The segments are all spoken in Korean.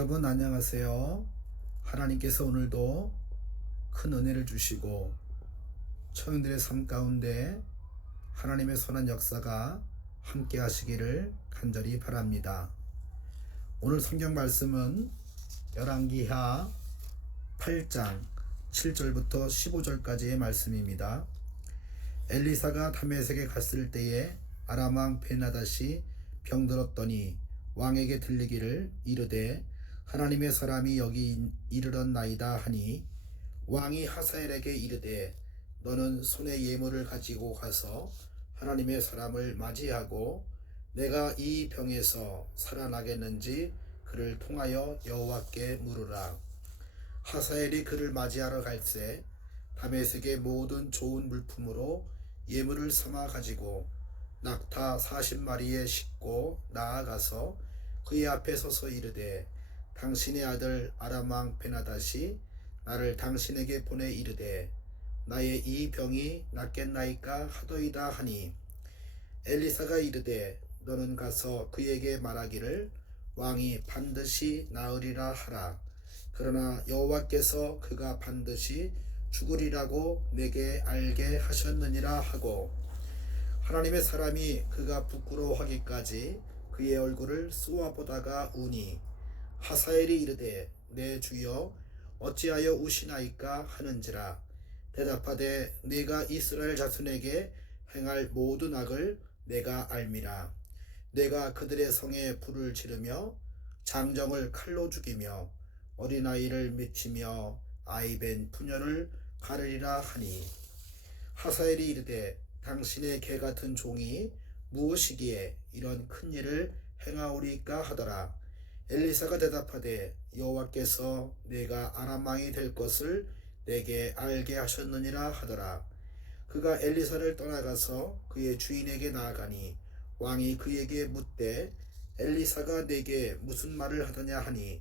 여러분 안녕하세요. 하나님께서 오늘도 큰 은혜를 주시고 청년들의 삶 가운데 하나님의 선한 역사가 함께 하시기를 간절히 바랍니다. 오늘 성경 말씀은 열왕기하 8장 7절부터 15절까지의 말씀입니다. 엘리사가 다메섹에 갔을 때에 아람 왕 베나닷이 병들었더니 왕에게 들리기를 이르되 하나님의 사람이 여기 이르렀나이다 하니 왕이 하사엘에게 이르되 너는 손에 예물을 가지고 가서 하나님의 사람을 맞이하고 내가 이 병에서 살아나겠는지 그를 통하여 여호와께 물으라. 하사엘이 그를 맞이하러 갈새 다메섹의 모든 좋은 물품으로 예물을 삼아 가지고 낙타 40마리에 싣고 나아가서 그의 앞에 서서 이르되 당신의 아들 아람 왕 베나닷이 나를 당신에게 보내 이르되 나의 이 병이 낫겠나이까 하더이다 하니 엘리사가 이르되 너는 가서 그에게 말하기를 왕이 반드시 나으리라 하라. 그러나 여호와께서 그가 반드시 죽으리라고 내게 알게 하셨느니라 하고 하나님의 사람이 그가 부끄러워하기까지 그의 얼굴을 쏘아보다가 우니 하사엘이 이르되 내 주여 어찌하여 우시나이까 하는지라. 대답하되 내가 이스라엘 자손에게 행할 모든 악을 내가 알미라. 내가 그들의 성에 불을 지르며 장정을 칼로 죽이며 어린아이를 미치며 아이벤 부녀를 가르리라 하니 하사엘이 이르되 당신의 개 같은 종이 무엇이기에 이런 큰 일을 행하오리까 하더라. 엘리사가 대답하되 여호와께서 내가 아람 왕이 될 것을 내게 알게 하셨느니라 하더라. 그가 엘리사를 떠나가서 그의 주인에게 나아가니 왕이 그에게 묻되 엘리사가 내게 무슨 말을 하더냐 하니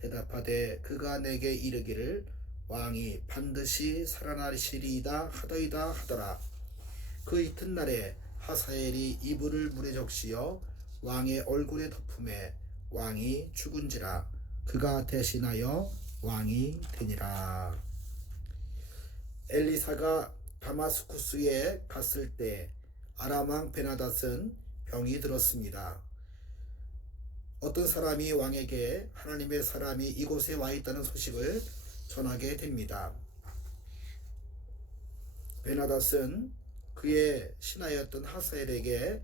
대답하되 그가 내게 이르기를 왕이 반드시 살아나시리이다 하더이다 하더라. 그 이튿날에 하사엘이 이불을 물에 적시어 왕의 얼굴에 덮음에 왕이 죽은지라. 그가 대신하여 왕이 되니라. 엘리사가 다마스쿠스에 갔을 때 아람 왕 베나닷은 병이 들었습니다. 어떤 사람이 왕에게 하나님의 사람이 이곳에 와 있다는 소식을 전하게 됩니다. 베나닷은 그의 신하였던 하사엘에게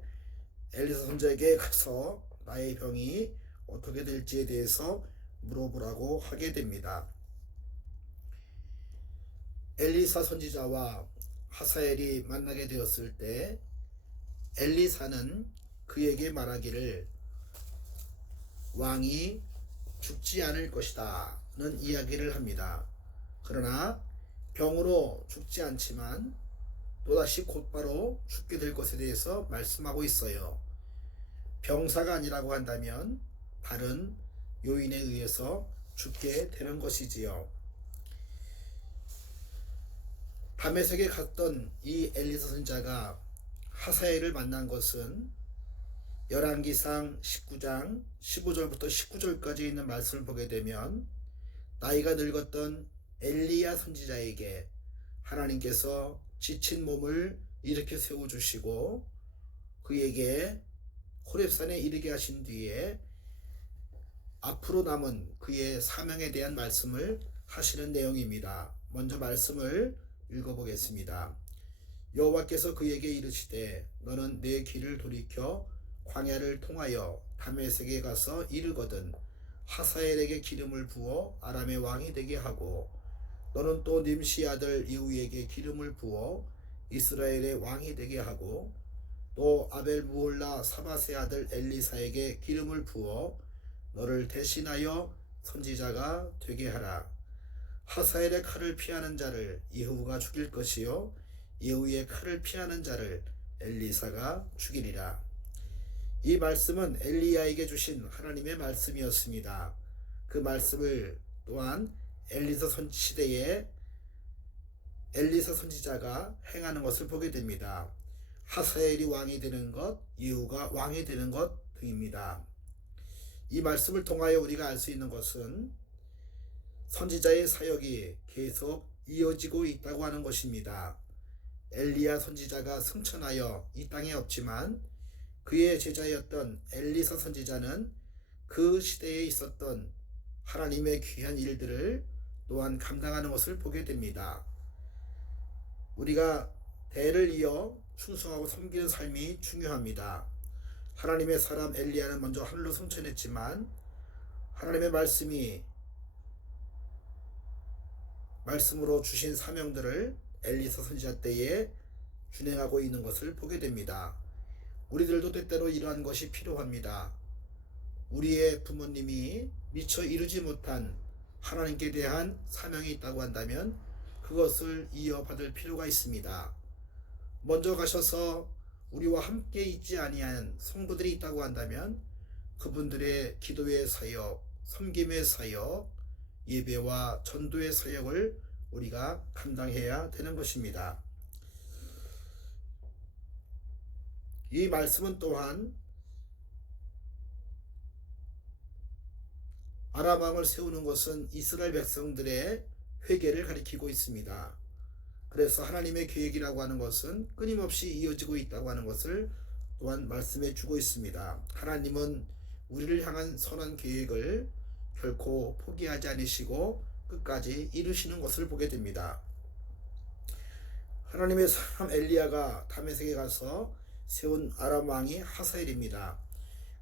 엘리사 선지자에게 가서 나의 병이 어떻게 될지에 대해서 물어보라고 하게 됩니다. 엘리사 선지자와 하사엘이 만나게 되었을 때 엘리사는 그에게 말하기를 왕이 죽지 않을 것이다 는 이야기를 합니다. 그러나 병으로 죽지 않지만 또다시 곧바로 죽게 될 것에 대해서 말씀하고 있어요. 병사가 아니라고 한다면 다른 요인에 의해서 죽게 되는 것이지요. 다메섹에 갔던 이 엘리사 선지자가 하사엘을 만난 것은 열왕기상 19장 15절부터 19절까지 있는 말씀을 보게 되면 나이가 늙었던 엘리야 선지자에게 하나님께서 지친 몸을 일으켜 세워주시고 그에게 호렙산에 이르게 하신 뒤에 앞으로 남은 그의 사명에 대한 말씀을 하시는 내용입니다. 먼저 말씀을 읽어보겠습니다. 여호와께서 그에게 이르시되 너는 내 길을 돌이켜 광야를 통하여 다메섹에 가서 이르거든 하사엘에게 기름을 부어 아람의 왕이 되게 하고 너는 또 님시 아들 예후에게 기름을 부어 이스라엘의 왕이 되게 하고 또 아벨 무홀라 사밧의 아들 엘리사에게 기름을 부어 너를 대신하여 선지자가 되게 하라. 하사엘의 칼을 피하는 자를 예후가 죽일 것이요 예후의 칼을 피하는 자를 엘리사가 죽이리라. 이 말씀은 엘리야에게 주신 하나님의 말씀이었습니다. 그 말씀을 또한 엘리사 시대에 엘리사 선지자가 행하는 것을 보게 됩니다. 하사엘이 왕이 되는 것, 예후가 왕이 되는 것 등입니다. 이 말씀을 통하여 우리가 알 수 있는 것은 선지자의 사역이 계속 이어지고 있다고 하는 것입니다. 엘리야 선지자가 승천하여 이 땅에 없지만 그의 제자였던 엘리사 선지자는 그 시대에 있었던 하나님의 귀한 일들을 또한 감당하는 것을 보게 됩니다. 우리가 대를 이어 충성하고 섬기는 삶이 중요합니다. 하나님의 사람 엘리야는 먼저 하늘로 승천했지만 하나님의 말씀으로 주신 사명들을 엘리사 선지자 때에 준행하고 있는 것을 보게 됩니다. 우리들도 때때로 이러한 것이 필요합니다. 우리의 부모님이 미처 이루지 못한 하나님께 대한 사명이 있다고 한다면 그것을 이어받을 필요가 있습니다. 먼저 가셔서 우리와 함께 있지 아니한 성도들이 있다고 한다면 그분들의 기도의 사역, 섬김의 사역, 예배와 전도의 사역을 우리가 감당해야 되는 것입니다. 이 말씀은 또한 아람 왕을 세우는 것은 이스라엘 백성들의 회개를 가리키고 있습니다. 그래서 하나님의 계획이라고 하는 것은 끊임없이 이어지고 있다고 하는 것을 또한 말씀해 주고 있습니다. 하나님은 우리를 향한 선한 계획을 결코 포기하지 않으시고 끝까지 이루시는 것을 보게 됩니다. 하나님의 사람 엘리야가 다메섹에 가서 세운 아람 왕이 하사엘입니다.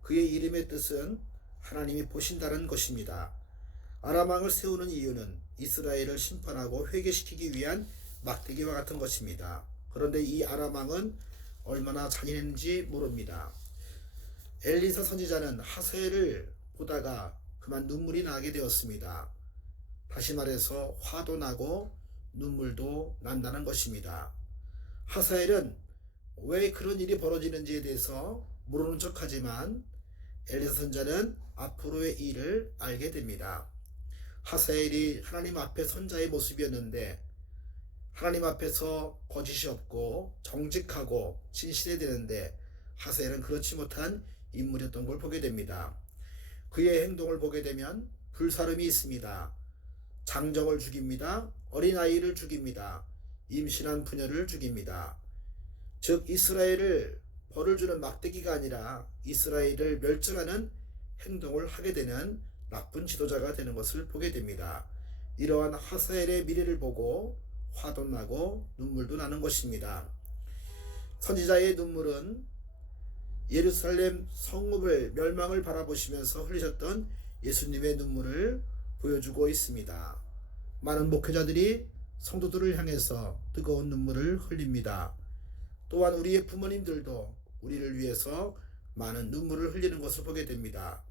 그의 이름의 뜻은 하나님이 보신다는 것입니다. 아람 왕을 세우는 이유는 이스라엘을 심판하고 회개시키기 위한 막대기와 같은 것입니다. 그런데 이 아람 왕은 얼마나 잔인했는지 모릅니다. 엘리사 선지자는 하사엘을 보다가 그만 눈물이 나게 되었습니다. 다시 말해서 화도 나고 눈물도 난다는 것입니다. 하사엘은 왜 그런 일이 벌어지는지에 대해서 모르는 척하지만 엘리사 선지자는 앞으로의 일을 알게 됩니다. 하사엘이 하나님 앞에 선자의 모습이었는데 하나님 앞에서 거짓이 없고 정직하고 진실해야 되는데 하사엘은 그렇지 못한 인물이었던 걸 보게 됩니다. 그의 행동을 보게 되면 불사름이 있습니다. 장정을 죽입니다. 어린아이를 죽입니다. 임신한 부녀를 죽입니다. 즉 이스라엘을 벌을 주는 막대기가 아니라 이스라엘을 멸절하는 행동을 하게 되는 나쁜 지도자가 되는 것을 보게 됩니다. 이러한 하사엘의 미래를 보고 화도 나고 눈물도 나는 것입니다. 선지자의 눈물은 예루살렘 성읍을 멸망을 바라보시면서 흘리셨던 예수님의 눈물을 보여주고 있습니다. 많은 목회자들이 성도들을 향해서 뜨거운 눈물을 흘립니다. 또한 우리의 부모님들도 우리를 위해서 많은 눈물을 흘리는 것을 보게 됩니다.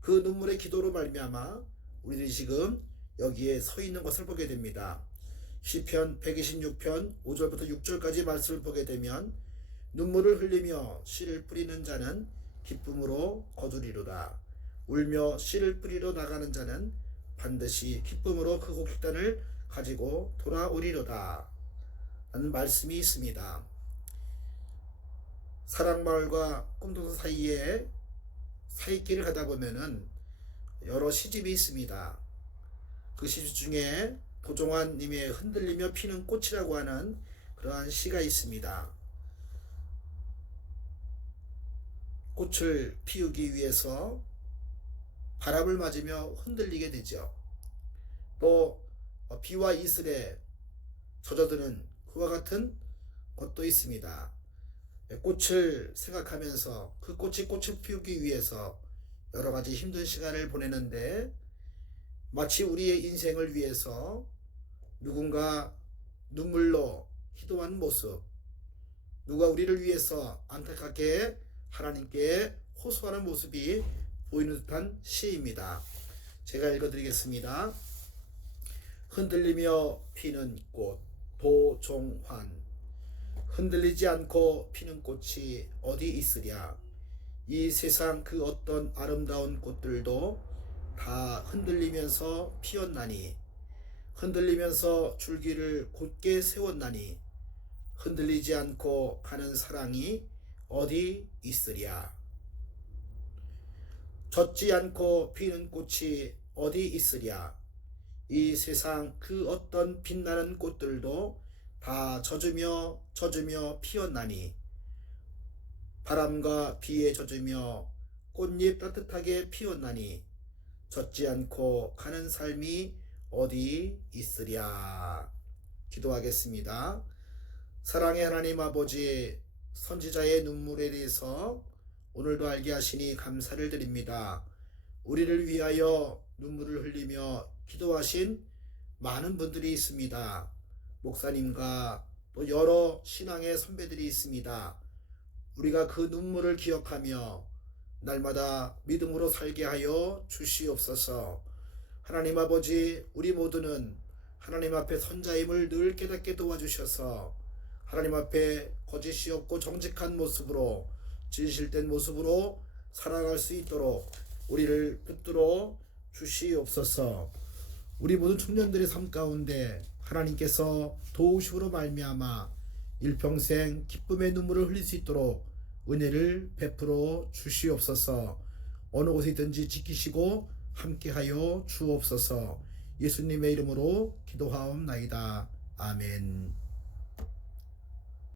그 눈물의 기도로 말미암아 우리들이 지금 여기에 서 있는 것을 보게 됩니다. 시편 126편 5절부터 6절까지 말씀을 보게 되면 눈물을 흘리며 씨를 뿌리는 자는 기쁨으로 거두리로다. 울며 씨를 뿌리러 나가는 자는 반드시 기쁨으로 그 곡식단을 가지고 돌아오리로다. 라는 말씀이 있습니다. 사랑마을과 꿈도서 사이에 사이길을 가다 보면은 여러 시집이 있습니다. 그 시집 중에 도종환 님의 흔들리며 피는 꽃이라고 하는 그러한 시가 있습니다. 꽃을 피우기 위해서 바람을 맞으며 흔들리게 되죠. 또 비와 이슬에 젖어드는 그와 같은 것도 있습니다. 꽃을 생각하면서 그 꽃을 피우기 위해서 여러 가지 힘든 시간을 보내는데 마치 우리의 인생을 위해서 누군가 눈물로 기도하는 모습, 누가 우리를 위해서 안타깝게 하나님께 호소하는 모습이 보이는 듯한 시입니다. 제가 읽어드리겠습니다. 흔들리며 피는 꽃 도종환. 흔들리지 않고 피는 꽃이 어디 있으랴. 이 세상 그 어떤 아름다운 꽃들도 다 흔들리면서 피었나니, 흔들리면서 줄기를 곧게 세웠나니, 흔들리지 않고 가는 사랑이 어디 있으랴. 젖지 않고 피는 꽃이 어디 있으랴. 이 세상 그 어떤 빛나는 꽃들도 다 젖으며 피었나니 바람과 비에 젖으며 꽃잎 따뜻하게 피었나니 젖지 않고 가는 삶이 어디 있으랴. 기도하겠습니다. 사랑의 하나님 아버지, 선지자의 눈물에 대해서 오늘도 알게 하시니 감사를 드립니다. 우리를 위하여 눈물을 흘리며 기도하신 많은 분들이 있습니다. 목사님과 또 여러 신앙의 선배들이 있습니다. 우리가 그 눈물을 기억하며 날마다 믿음으로 살게 하여 주시옵소서. 하나님 아버지, 우리 모두는 하나님 앞에 선자임을 늘 깨닫게 도와주셔서 하나님 앞에 거짓이 없고 정직한 모습으로 진실된 모습으로 살아갈 수 있도록 우리를 붙들어 주시옵소서. 우리 모든 청년들의 삶 가운데 하나님께서 도우심으로 말미암아 일평생 기쁨의 눈물을 흘릴 수 있도록 은혜를 베풀어 주시옵소서. 어느 곳에 있든지 지키시고 함께하여 주옵소서. 예수님의 이름으로 기도하옵나이다. 아멘.